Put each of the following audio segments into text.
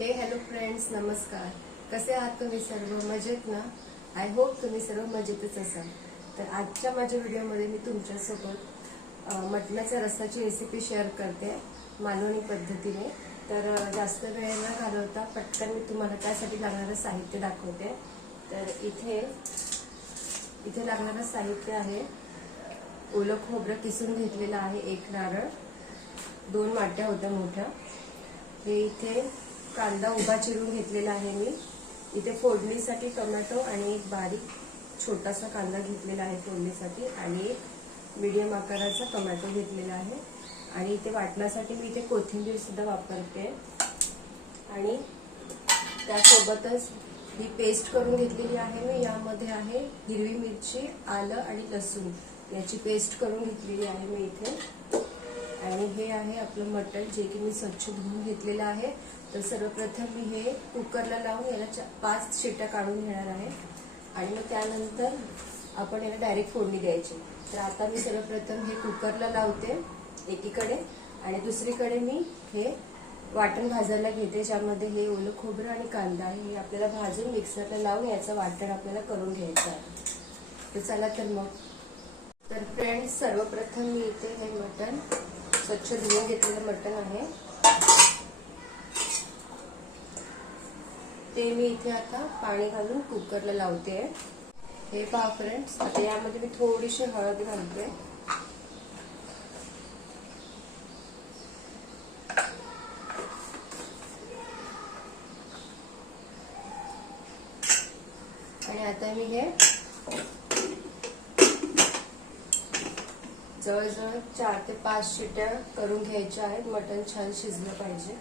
हे hello friends नमस्कार. कसे आहात तुम्ही सर्व? मजेत ना? आय होप तुम्ही सर्व मजेतच असाल. तर आजच्या माझ्या व्हिडिओमध्ये मी तुमच्यासोबत अं, मटणाच्या रसाची रेसिपी शेअर करते मालवणी पद्धतीने. तर जास्त वेळ न घालवता पटकन मी तुम्हाला त्यासाठी लागणारं साहित्य दाखवते. तर इथे इथे लागणारं साहित्य आहे. ओलं खोबरं किसून घेतलेलं आहे एक नारळ. दोन वाट्या होत्या मोठ्या. हे इथे कांदा उभा चिरून घेतलेला आहे मी. इथे फोडणीसाठी टोमॅटो आणि एक बारीक छोटासा कांदा घेतलेला आहे फोडणीसाठी आणि एक मीडियम आकाराचा टोमॅटो घेतलेला आहे. आणि इथे वाटण्यासाठी मी इथे कोथिंबीरसुद्धा वापरते. आणि त्यासोबतच ही पेस्ट करून घेतलेली आहे मी. यामध्ये आहे हिरवी मिरची आलं आणि लसूण. याची पेस्ट करून घेतलेली आहे मी इथे. आणि हे आहे आपलं मटण जे की मी स्वच्छ धुवून घेतलेलं आहे. तर सर्वप्रथम मी हे कुकरला लावून याला पाच शिट्या काढून घेणार आहे. आणि मग त्यानंतर आपण याला डायरेक्ट फोडणी द्यायची. तर आता मी सर्वप्रथम हे कुकरला लावते एकीकडे. आणि दुसरीकडे मी हे वाटण भाजायला घेते ज्यामध्ये हे ओलं खोबरं आणि कांदा हे आपल्याला भाजून मिक्सरला लावून याचं वाटण आपल्याला करून घ्यायचं आहे. तर चला तर मग. तर फ्रेंड्स सर्वप्रथम मी इथे हे मटण स्वच्छ धुवून घेतलेलं मटण आहे. ते मी इथे आता पाणी घालून कुकरला लावते हे पहा फ्रेंड्स आता यामध्ये मी थोडीशी हळद घालते. आणि आता मी हे जवळजवळ चार ते पाच शिट्या करून घ्यायच्या आहेत. मटण छान शिजलं पाहिजे.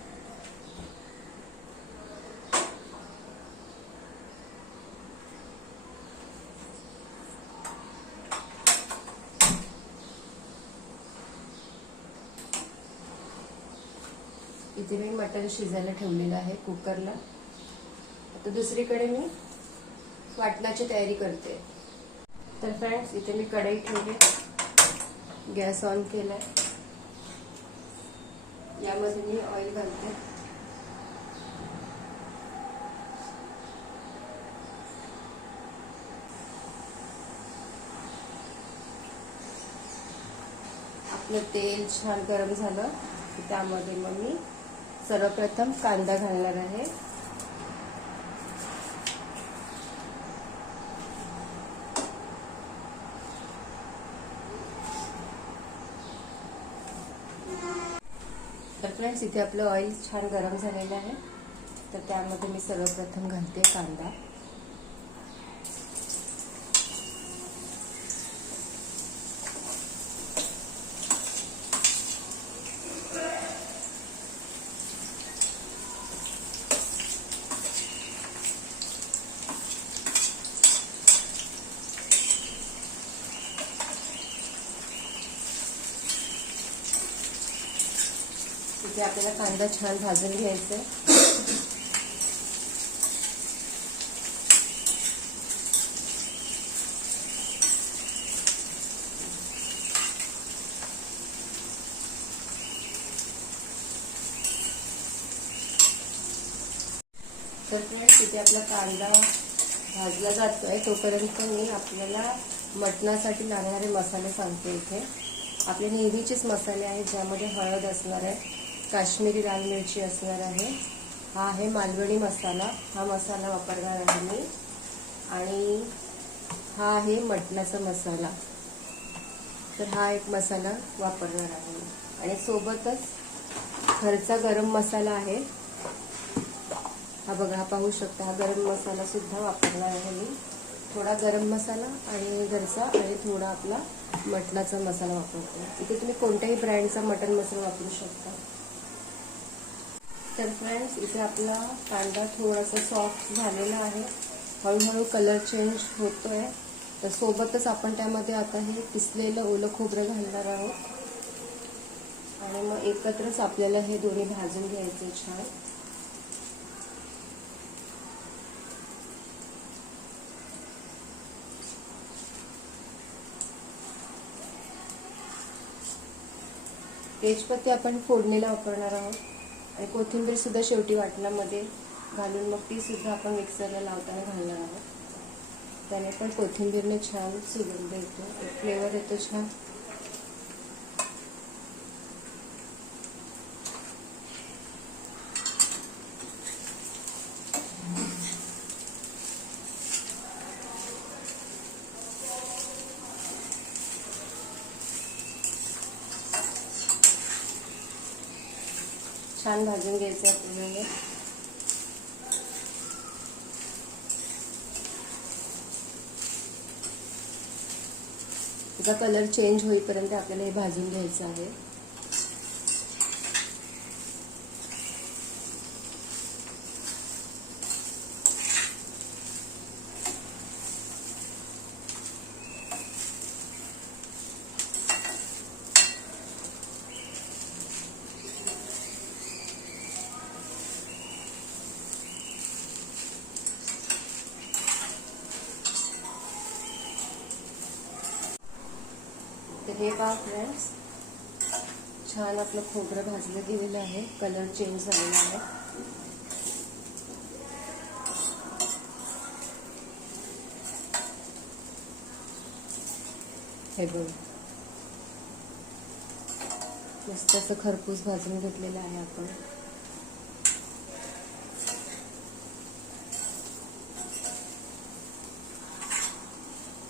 इथे मी मटण शिजायला ठेवलेलं आहे कुकरला. आता दुसरीकडे मी वाटणाची तयारी करते. तर फ्रेंड्स इथे मी कढई ठेवली. गॅस ऑन केलाय. यामध्ये मी ऑइल घालते. आपलं तेल छान गरम झालं त्यामध्ये मग मी सर्वप्रथम कांदा घालणार आहे. तर फ्रेंड्स इथे आपलं ऑइल छान गरम झालेलं आहे. तर त्यामध्ये मी सर्वप्रथम घालते कांदा. इथे आपल्याला कांदा छान भाजून घ्यायचा आहे. तर फ्रेंड्स इथे आपला कांदा भाजला जातोय. तोपर्यंत मी आपल्याला मटणासाठी लागणारे मसाले सांगते इथे. आपले नेहमीचेच मसाले आहेत ज्यामध्ये हळद असणार आहे. काश्मीरी लाल मिरची असणार आहे. हा आहे मालवणी मसाला. हा मसाला वापरणार आहे मी. आणि हा आहे मटणाचा मसाला. तर हा एक मसाला वापरणार आहे मी. आणि सोबतच घरचा गरम मसाला आहे. हा बघा हा पाहू शकता हा गरम मसाला सुद्धा वापरणार आहे मी. थोडा गरम मसाला आणि घरचा आणि थोडा आपला मटणाचा मसाला वापरतो. इथे तुम्ही कोणत्याही ब्रँडचा मटण मसाला वापरू शकता. तर फ्रेंड्स इथे आपला कांदा थोडासा सॉफ्ट झालेला आहे. हळूहळू कलर चेंज होतोय. तर सोबतच आपण त्यामध्ये आता हे पिसलेलं ओलं खोबरं घालणार आहोत. आणि मग एकत्रच आपल्याला हे दोन्ही भाजून घ्यायचे छान. तेजपत्ती आपण फोडणीला वापरणार आहोत. आणि कोथिंबीरसुद्धा शेवटी वाटणामध्ये घालून मग तीसुद्धा आपण मिक्सरला लावताना घालणार आहोत. त्याने पण कोथिंबीरने छान सुगंध येतो. फ्लेवर येतो छान. छान भाजून घ्यायचं आपल्याला. हे कलर चेंज होईपर्यंत आपल्याला हे भाजून घ्यायचं आहे. बघा फ्रेंड्स छान आपलं खोबरं भाजलं गेलेलं आहे. कलर चेंज झालेला आहे. हे बघ. मस्त असं खरपूस भाजून घेतलेलं आहे आपण.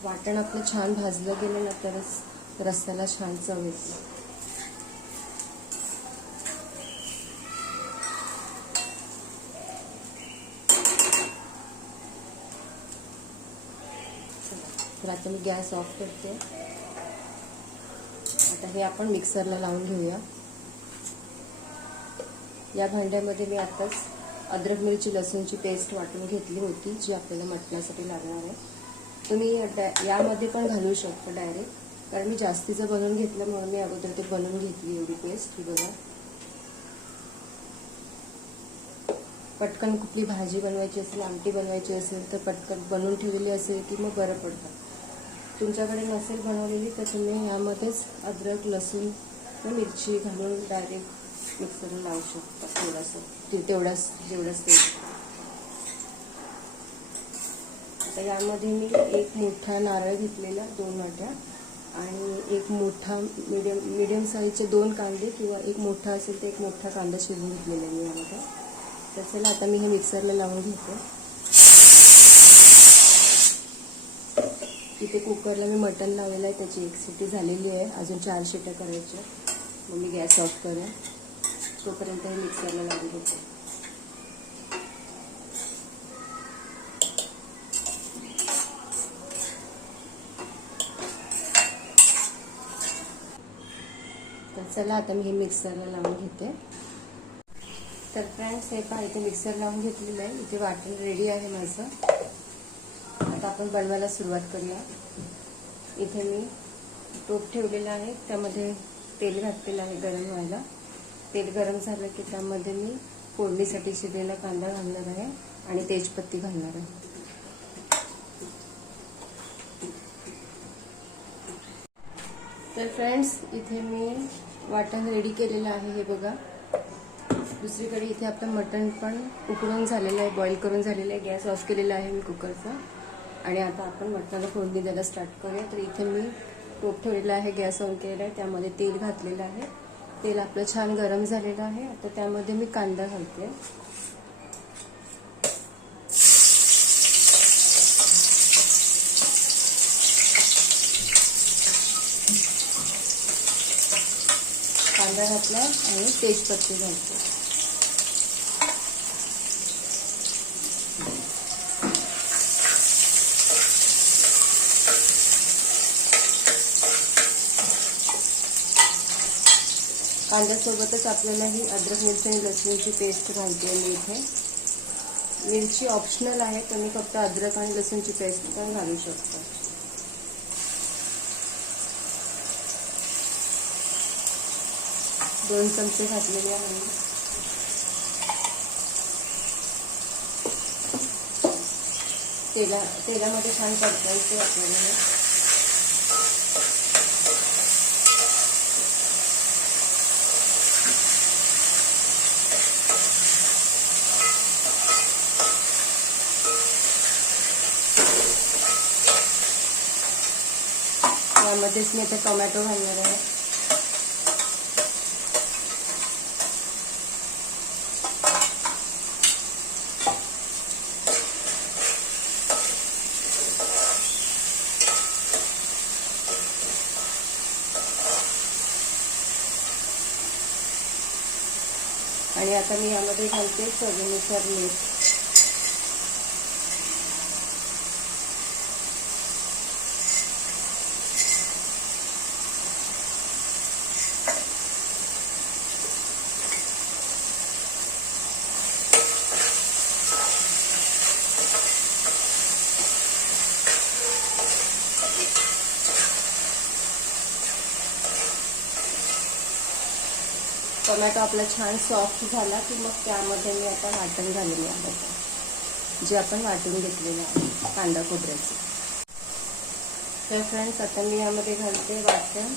वाटण आपलं छान भाजलं गेलं ना तरच. रस्त्याला छान चव येते. तर आता मी गॅस ऑफ करते. आता हे आपण मिक्सरला लावून घेऊया. या भांड्यामध्ये मी आताच अद्रक मिरची लसूणची पेस्ट वाटून घेतली होती जी आपल्याला मटणासाठी लागणार आहे. तुम्ही यामध्ये पण घालू शकता डायरेक्ट कारण मी जास्तीचं बनवून घेतलं म्हणून मी अगोदर ते बनवून घेतली एवढी पेस्ट ही बघा. पटकन कुठली भाजी बनवायची असेल आमटी बनवायची असेल तर पटकन बनवून ठेवलेली असेल की मग बरं पडतं. तुमच्याकडे नसेल बनवलेली तर तुम्ही यामध्येच अद्रक लसूण व मिरची घालून डायरेक्ट मिक्सरला लावू शकता थोडंसं. ते तेवढंच जेवढंच ते. आता यामध्ये मी एक मोठा नारळ घेतलेला दोन वाट्या. आणि एक मोठा मिडियम मिडियम साईजचे दोन कांदे किंवा एक मोठा असेल तर एक मोठा कांदा शिजून घेतलेला आहे मी यामध्ये. तर चला आता मी हे मिक्सरला लावून घेते. इथे कुकरला मी मटण लावलेलं आहे त्याची एक सिटी झालेली आहे. अजून चार शिट्या करायच्या मग मी गॅस ऑफ करेन. तोपर्यंत हे मिक्सरला लावून घेते. तर चला आता मी हे मिक्सरला लावून घेते. तर फ्रेंड्स हे पहा इथे मिक्सर लावून घेतलेलं आहे इथे वाटण रेडी आहे माझं. आता आपण बनवायला सुरुवात करूया. इथे मी टोप ठेवलेलं आहे. त्यामध्ये तेल घातलेलं आहे गरम व्हायला. तेल गरम झालं की त्यामध्ये मी फोडणीसाठी शिजलेला कांदा घालणार आहे आणि तेजपत्ती घालणार आहे. तर फ्रेंड्स इथे मी वाटण रेडी केलेलं आहे हे बघा. दुसरीकडे इथे आपलं मटण पण उकडून झालेलं आहे बॉईल करून झालेलं आहे. गॅस ऑफ केलेला आहे मी कुकरचा आणि आता आपण मटणाला फोडणी द्यायला स्टार्ट करूया. तर इथे मी टोप ठेवलेला आहे गॅस ऑन केलेला आहे. त्यामध्ये तेल घातलेलं आहे. तेल आपलं छान गरम झालेलं आहे. आता त्यामध्ये मी कांदा घालते. कांदा घातला आणि तेजपत्ती घालते कांद्यासोबतच ही। अद्रक, मिरची आणि लसूणची पेस्ट घालते मी इथे मिरची ऑप्शनल आहे, तुम्ही फक्त अद्रक आणि लसूणची पेस्ट पण घालू शकता. दोन चमचे घातले आहे तेलामध्ये छान तडकायचे आपल्याला. यामध्येच मी आता टोमॅटो घालणार आहे. आता मी यामध्ये घालते चवीनुसार मीठ. टोमॅटो आपला छान सॉफ्ट झाला की मग त्यामध्ये मी आता वाटण घालून यामध्ये जे आपण वाटून घेतलेलं आहे कांदा खोबऱ्याचं. तर फ्रेंड्स आता मी यामध्ये घालते वाटण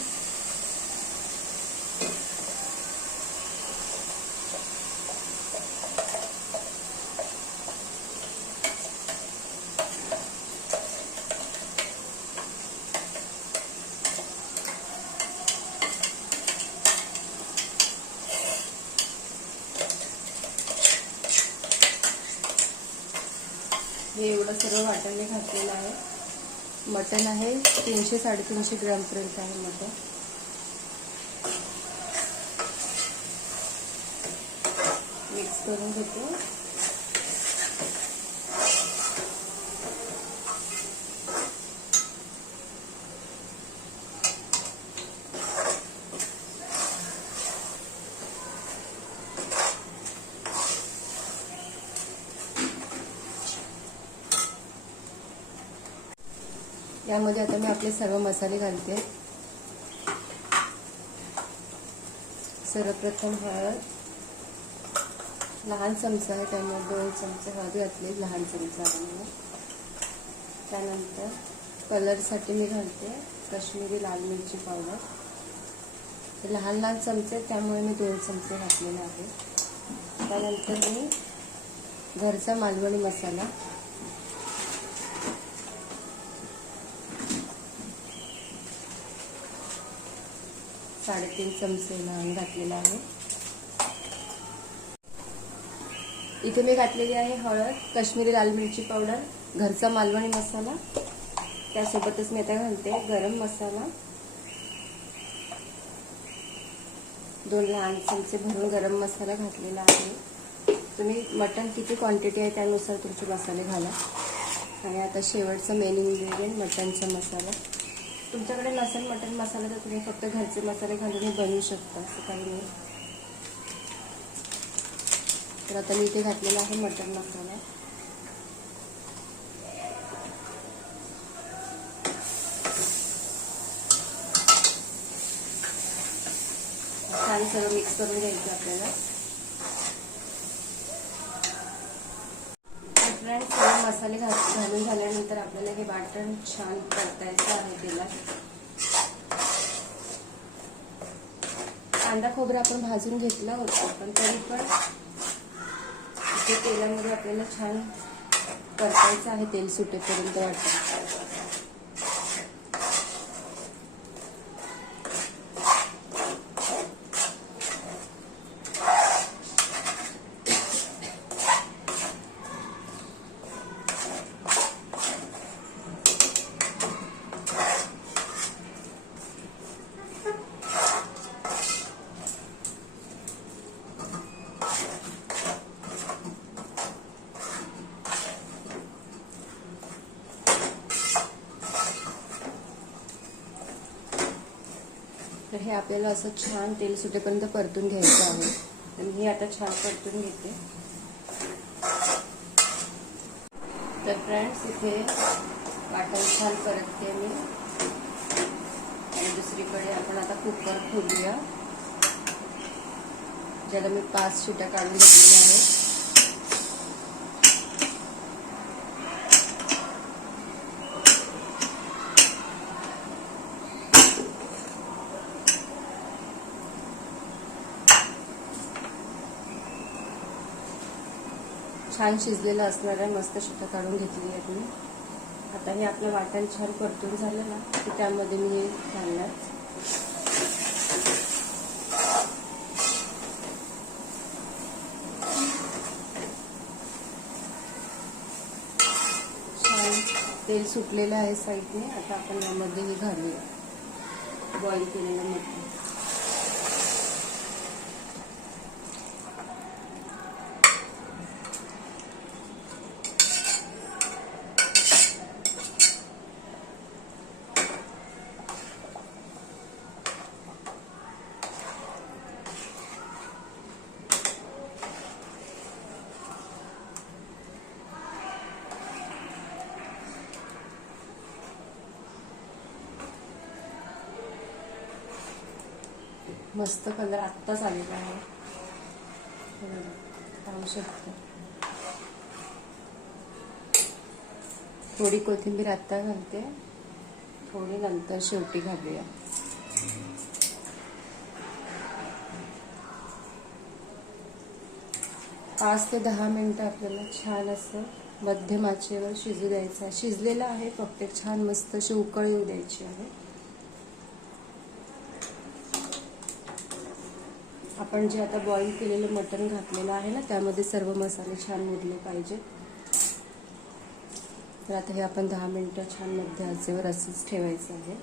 हे एवढं सर्व वाटण मी घातलेलं आहे मटण आहे तीनशे साडेतीनशे ग्रॅमपर्यंत आहे मटण. मिक्स करून घेतो. यामध्ये आता मी आपले सर्व मसाले घालते. सर्वप्रथम हळद लहान चमचा आहे त्यामुळे दोन चमचे हळद घातले लहान चमचा आहे त्यानंतर कलरसाठी मी घालते कश्मीरी लाल मिरची पावडर. लहान लहान चमचे आहेत, त्यामुळे मी दोन चमचे घातलेले आहे त्यानंतर मी घरचा मालवणी मसाला साडेतीन चमचे लहान घातलेला आहे. इथे मी घातलेली आहे हळद काश्मीरी लाल मिरची पावडर घरचा मालवणी मसाला. त्यासोबतच मी आता घालते गरम मसाला. दोन लहान चमचे भरून गरम मसाला घातलेला आहे. तुम्ही मटण किती क्वांटिटी आहे त्यानुसार तुमचे मसाले घाला. आणि आता शेवटचं मेन इन्ग्रेडियंट मटणचा मसाला. तुमच्याकडे नसेल मटण मसाला तर तुम्ही फक्त घरचे मसाले घालून बनवू शकता असं काही नाही. तर आता मी इथे घातलेला आहे मटण मसाला. छान सगळं मिक्स करून घ्यायचं आपल्याला. फ्रेंड्स सगळे मसाले घालून झाले आपल्याला हे वाटण छान परतायचं आहे त्याला कांदा खोबरं आपण भाजून घेतला होता पण तरी पण ते तेलामध्ये आपल्याला छान परतायचं आहे तेल सुटेपर्यंत वाटतं हे आपल्याला असं छान तेल सुटेपर्यंत परतून घ्यायचं आहे. आणि मी आता छान परतून घेते. तर फ्रेंड्स इथे वाटण छान परतते मी. आणि दुसरीकडे आपण आता कुकर खोलूया. ज्याला मी पाच शिट्या काढून घेतलेल्या आहेत. छान शिजलेलं असणार आहे मस्त शिट्या काढून घेतली आहेत मी. आता हे आपलं वाटण छान परतून झालं ना की त्यामध्ये मी हे घालणार. छान तेल सुटलेलं आहे साईडने आता आपण यामध्ये हे घालूया. बॉईल केलेलं मटण. मस्त कलर आत्ताच आलेला आहे. पाहू शकतो. थोडी कोथिंबीर आत्ता घालते. थोडी नंतर शेवटी घालूया. पाच ते दहा मिनिटं आपल्याला छान असं मध्यम आचेवर शिजू द्यायचं आहे. शिजलेलं आहे फक्त छान मस्त अशी उकळ येऊ द्यायची आहे. आपण जे आता बॉईल केलेलं मटण घातलेलं आहे ना त्यामध्ये सर्व मसाले छान मुरले पाहिजे. तर आता हे आपण दहा मिनटं छान मध्य आचेवर असंच ठेवायचं आहे.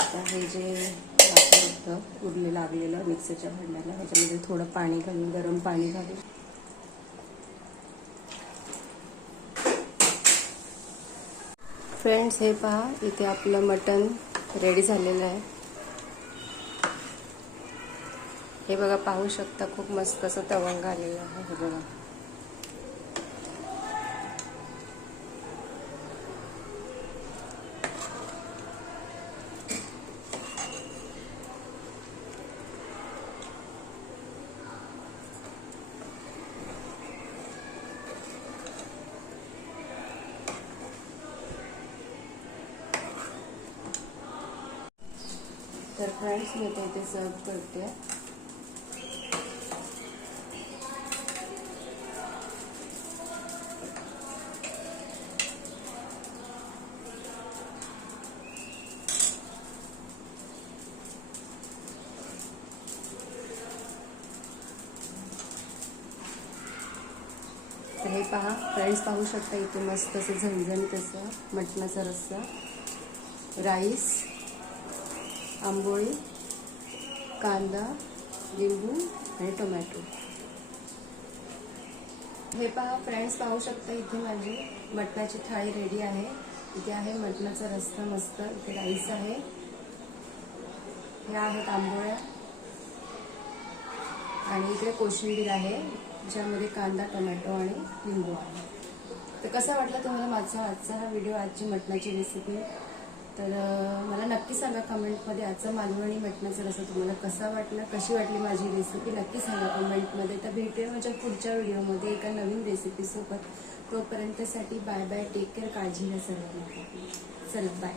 आता हे जे होतं उरले लागलेलं मिक्सरच्या भांड्याला ह्याच्यामध्ये थोडं पाणी घालून गरम पाणी घालून. फ्रेंड्स हे पहा इथे आपलं मटण रेडी झालेलं आहे. हे बघा पाहू शकता खूप मस्त असं तवंग आलेलं आहे. हे बघा. तर फ्रेंड्स मी आता इथे सर्व करते. पहा फ्रेंड्स पाहू शकता इथे मस्त असं झणझणीत असं मटणाचा रस्सा राईस आंबोळी कांदा लिंबू आणि टोमॅटो. हे पहा फ्रेंड्स पाहू शकता इथे माझी मटणाची थाळी रेडी आहे. इथे आहे मटणाचा रस्सा मस्त इथे राईस आहे. ह्या आहेत आंबोळ्या. आणि इकडे कोशिंबीर आहे. ज्यामध्ये कांदा टोमॅटो आणि लिंबू आहे. तर कसा वाटला तुम्हाला माझा आजचा हा व्हिडिओ आजची मटणाची रेसिपी तर मला नक्की सांगा कमेंटमध्ये आजचा मालवणी मटणाचा रसा तुम्हाला कसा वाटला कशी वाटली माझी रेसिपी नक्की सांगा कमेंटमध्ये. तर भेटूया माझ्या पुढच्या व्हिडिओमध्ये एका नवीन रेसिपीसोबत तोपर्यंतसाठी बाय बाय टेक केअर काळजी घ्या सर्वांना. चला बाय